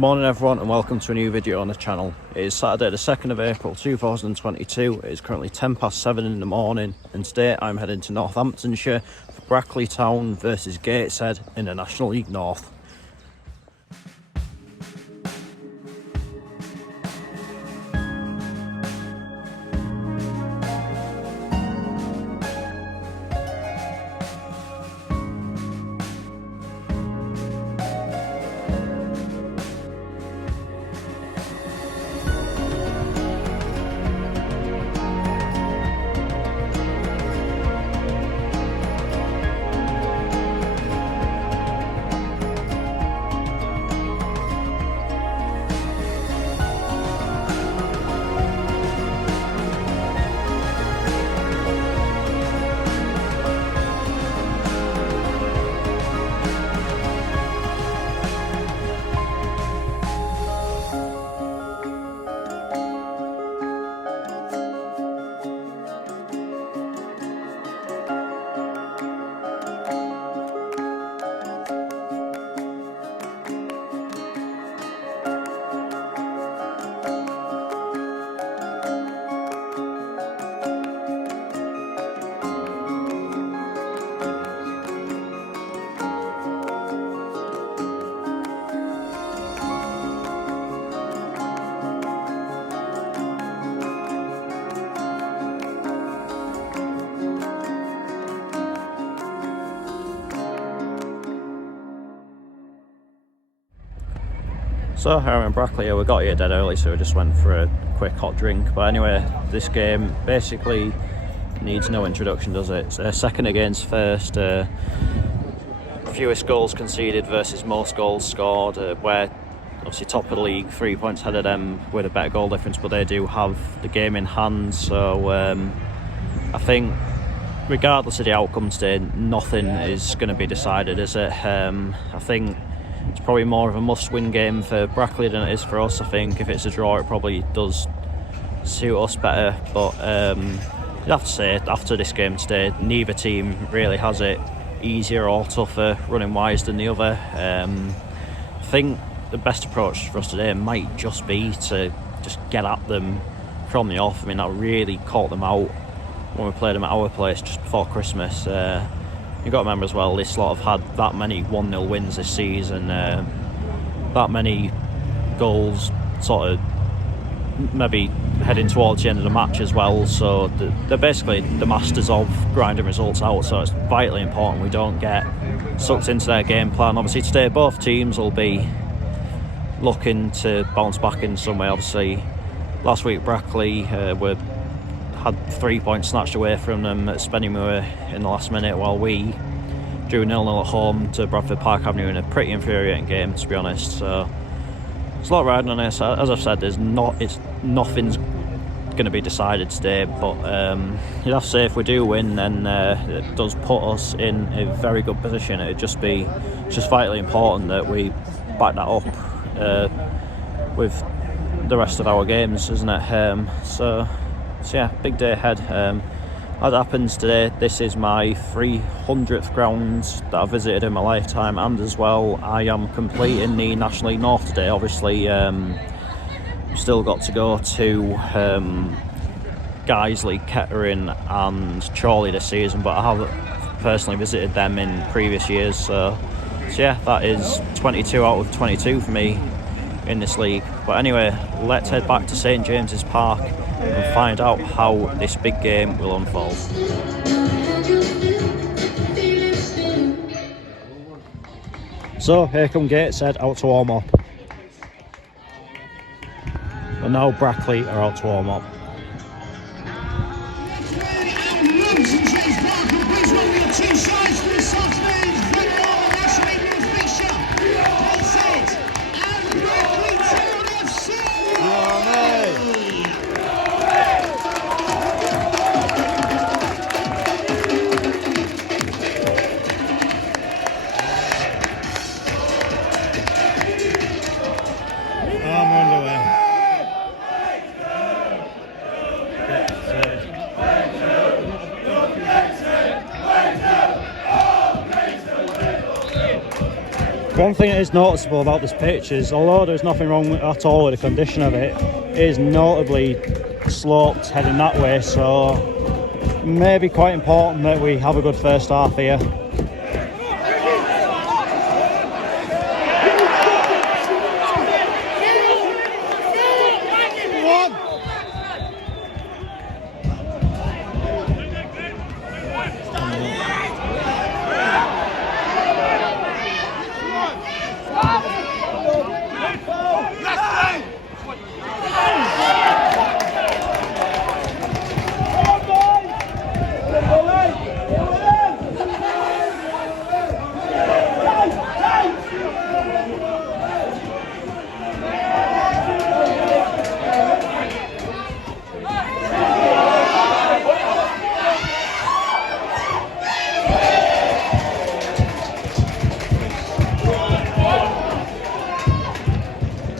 Good morning everyone and welcome to a new video on the channel. It is Saturday the 2nd of April 2022. It is currently 7:10 in the morning and today I'm heading to Northamptonshire for Brackley Town versus Gateshead in the National League North. So here I'm in Brackley. We got here dead early, so we just went for a quick hot drink. But anyway, this game basically needs no introduction, does it? It's second against first, fewest goals conceded versus most goals scored. We're obviously top of the league, 3 points ahead of them with a better goal difference, but they do have the game in hand. So I think regardless of the outcome today, nothing is going to be decided, is it? I think it's probably more of a must-win game for Brackley than it is for us. I think if it's a draw, it probably does suit us better. But you'd have to say, after this game today, neither team really has it easier or tougher running wise than the other. I think the best approach for us today might just be to just get at them from the off. I mean, that really caught them out when we played them at our place just before Christmas. You've got to remember as well, this lot have had that many 1-0 wins this season, that many goals sort of maybe heading towards the end of the match as well. So they're basically the masters of grinding results out, so it's vitally important we don't get sucked into their game plan. Obviously today both teams will be looking to bounce back in some way. Obviously last week Brackley had 3 points snatched away from them at Spennymoor in the last minute, while we drew 0-0 at home to Bradford Park Avenue in a pretty infuriating game, to be honest. So it's a lot riding on this. As I've said, nothing's going to be decided today, but you'd have to say if we do win, then it does put us in a very good position. It's just vitally important that we back that up with the rest of our games, isn't it? So yeah, big day ahead. As it happens today, this is my 300th ground that I've visited in my lifetime, and as well I am completing the National League North today. Obviously still got to go to Guiseley, Kettering and Chorley this season, but I have personally visited them in previous years, so yeah, that is 22 out of 22 for me in this league. But anyway, let's head back to St James's Park and find out how this big game will unfold. So here come Gateshead out to warm up, and now Brackley are out to warm up. One thing that is noticeable about this pitch is, although there's nothing wrong at all with the condition of it, it is notably sloped heading that way, so maybe quite important that we have a good first half here.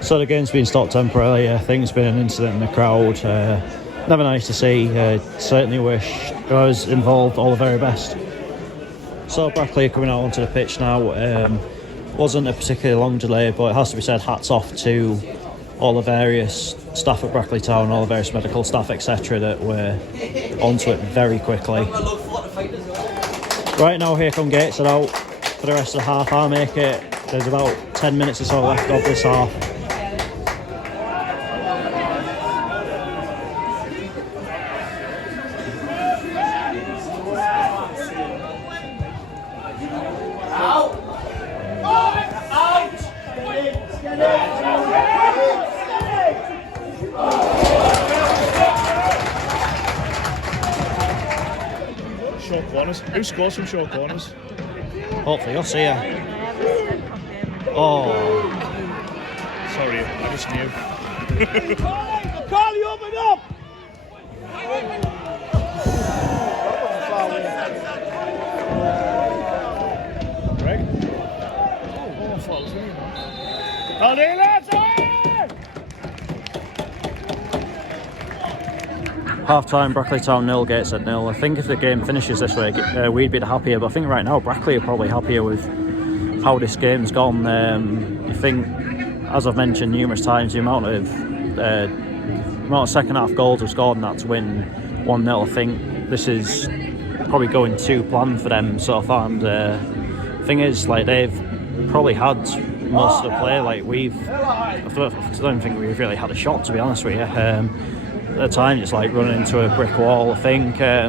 So the game's been stopped temporarily. I think there's been an incident in the crowd. Never nice to see. Certainly wish those involved all the very best. So Brackley are coming out onto the pitch now. Wasn't a particularly long delay, but it has to be said, hats off to all the various staff at Brackley Town, all the various medical staff, etc., that were onto it very quickly. Right now, here come Gateshead out for the rest of the half. I'll make it. There's about 10 minutes or so left of this half. Short corners. Who scores from short corners? Hopefully, you'll see ya. Oh. Sorry, I just knew. Carly, open up! Greg? Oh, I thought it was me, man. Hold in, lads! Half-time, Brackley Town 0, Gateshead 0. I think if the game finishes this way, we'd be the happier, but I think right now Brackley are probably happier with how this game's gone. You think, as I've mentioned numerous times, the amount of second half goals we've scored in that to win 1-0, I think this is probably going to plan for them so far. And the thing is, like, they've probably had most of the play. Like, I don't think we've really had a shot, to be honest with you. At times it's like running into a brick wall. I think I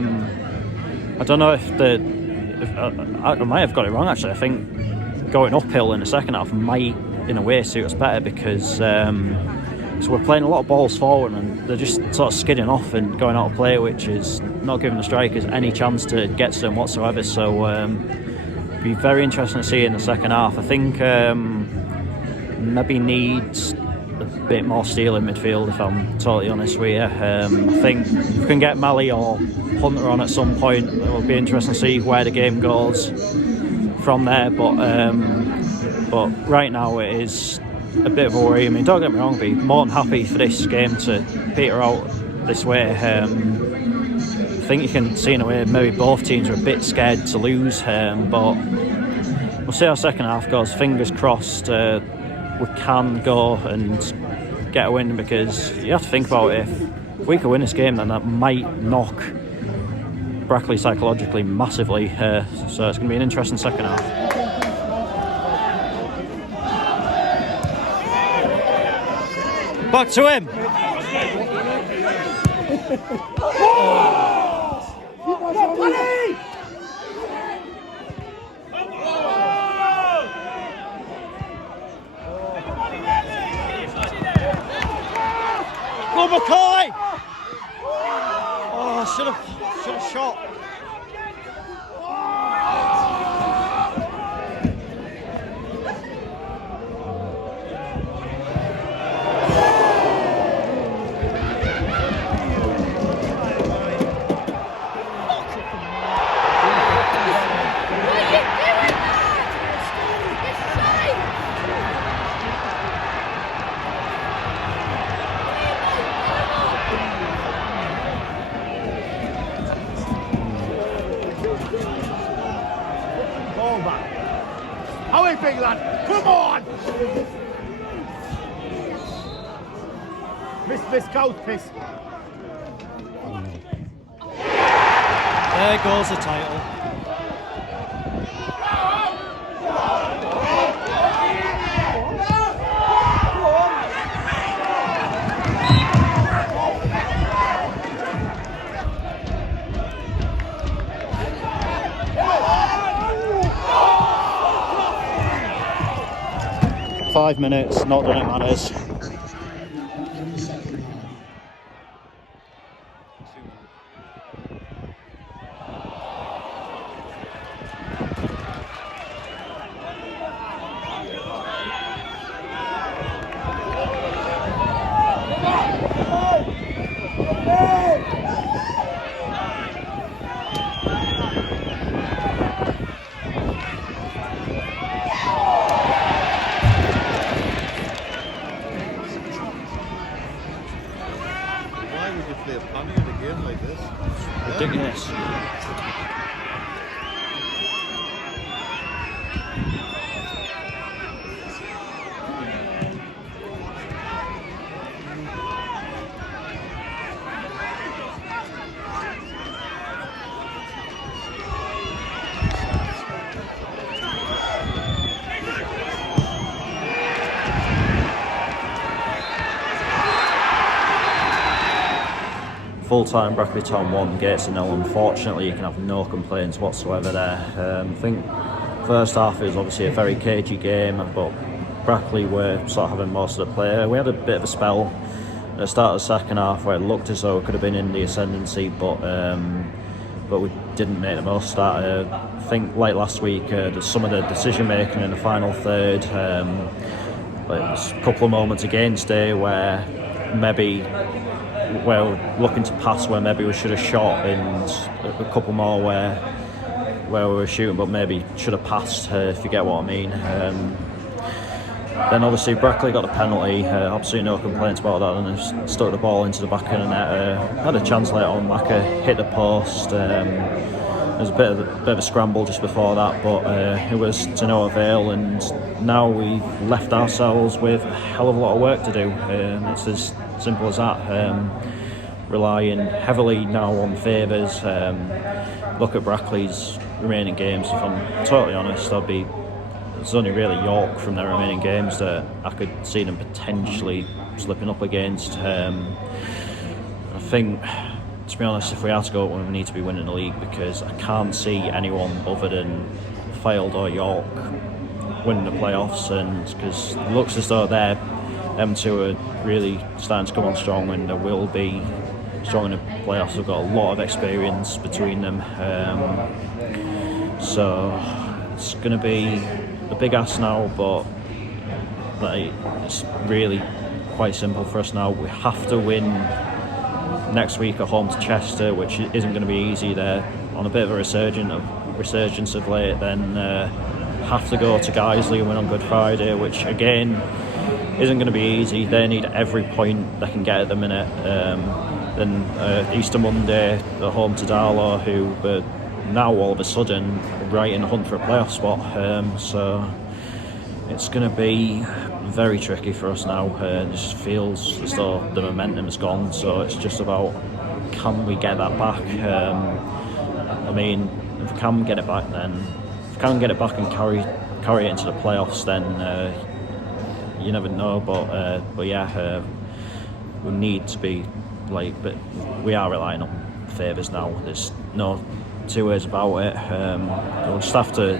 don't know if I might have got it wrong actually. I think going uphill in the second half might in a way suit us better, because so we're playing a lot of balls forward and they're just sort of skidding off and going out of play, which is not giving the strikers any chance to get to them whatsoever. So be very interesting to see in the second half. I think maybe needs a bit more steel in midfield, if I'm totally honest with you. I think if we can get Mally or Hunter on at some point, it will be interesting to see where the game goes from there. But right now it is a bit of a worry. I mean, don't get me wrong, I'd be more than happy for this game to peter out this way. I think you can see in a way maybe both teams are a bit scared to lose, but we'll see how second half goes. Fingers crossed we can go and get a win, because you have to think about it, if we could win this game, then that might knock Brackley psychologically massively, so it's going to be an interesting second half. Back to him. Go McCoy! Oh, should have shot. How are you, big lad? Come on! Miss Cout, piss. There goes the title. Five minutes, not that it matters. Ridiculous. Full-time Brackley Town 1, Gateshead 0. Unfortunately, you can have no complaints whatsoever there. I think first half is obviously a very cagey game, but Brackley were sort of having most of the play. We had a bit of a spell at the start of the second half where it looked as though it could have been in the ascendancy, but we didn't make the most of that. I think like last week, some of the decision making in the final third, there's a couple of moments again today where maybe looking to pass where maybe we should have shot, and a couple more where we were shooting but maybe should have passed, if you get what I mean. Then obviously Brackley got a penalty, absolutely no complaints about that, and just stuck the ball into the back of the net. Had a chance later on, Macca hit the post. There was a bit of a scramble just before that, but it was to no avail, and now we've left ourselves with a hell of a lot of work to do. It's as simple as that. Relying heavily now on favours. Look at Brackley's remaining games. If I'm totally honest, there's only really York from their remaining games that I could see them potentially slipping up against. I think, to be honest, if we are to go up, we need to be winning the league, because I can't see anyone other than Failed or York winning the playoffs, and because it looks as though them two are really starting to come on strong, and they will be strong in the playoffs. They've got a lot of experience between them, so it's going to be a big ask now, but it's really quite simple for us now. We have to win next week at home to Chester, which isn't going to be easy. They're on a bit of a resurgence of late. Then have to go to Guiseley and win on Good Friday, which again isn't going to be easy. They need every point they can get at the minute. Then Easter Monday at home to Darlow, who are now all of a sudden right in the hunt for a playoff spot. So it's going to be very tricky for us now. It just feels as though the momentum is gone, so it's just about, can we get that back? I mean, if we can get it back, then if we can get it back and carry it into the playoffs, then you never know. But yeah, we need to be but we are relying on favours now. There's no two ways about it. We'll just have to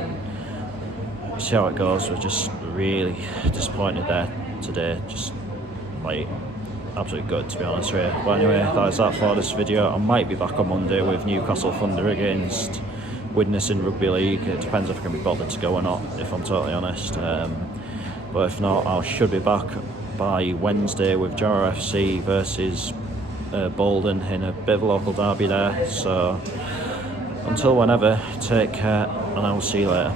see how it goes. We're just really disappointed there today. Just absolutely good, to be honest with you. But anyway, that is that for this video. I might be back on Monday with Newcastle Thunder against Widnes in Rugby League. It depends if I can be bothered to go or not, if I'm totally honest. But if not, I should be back by Wednesday with Jarrow FC versus Bolden in a bit of a local derby there. So until whenever, take care, and I will see you later.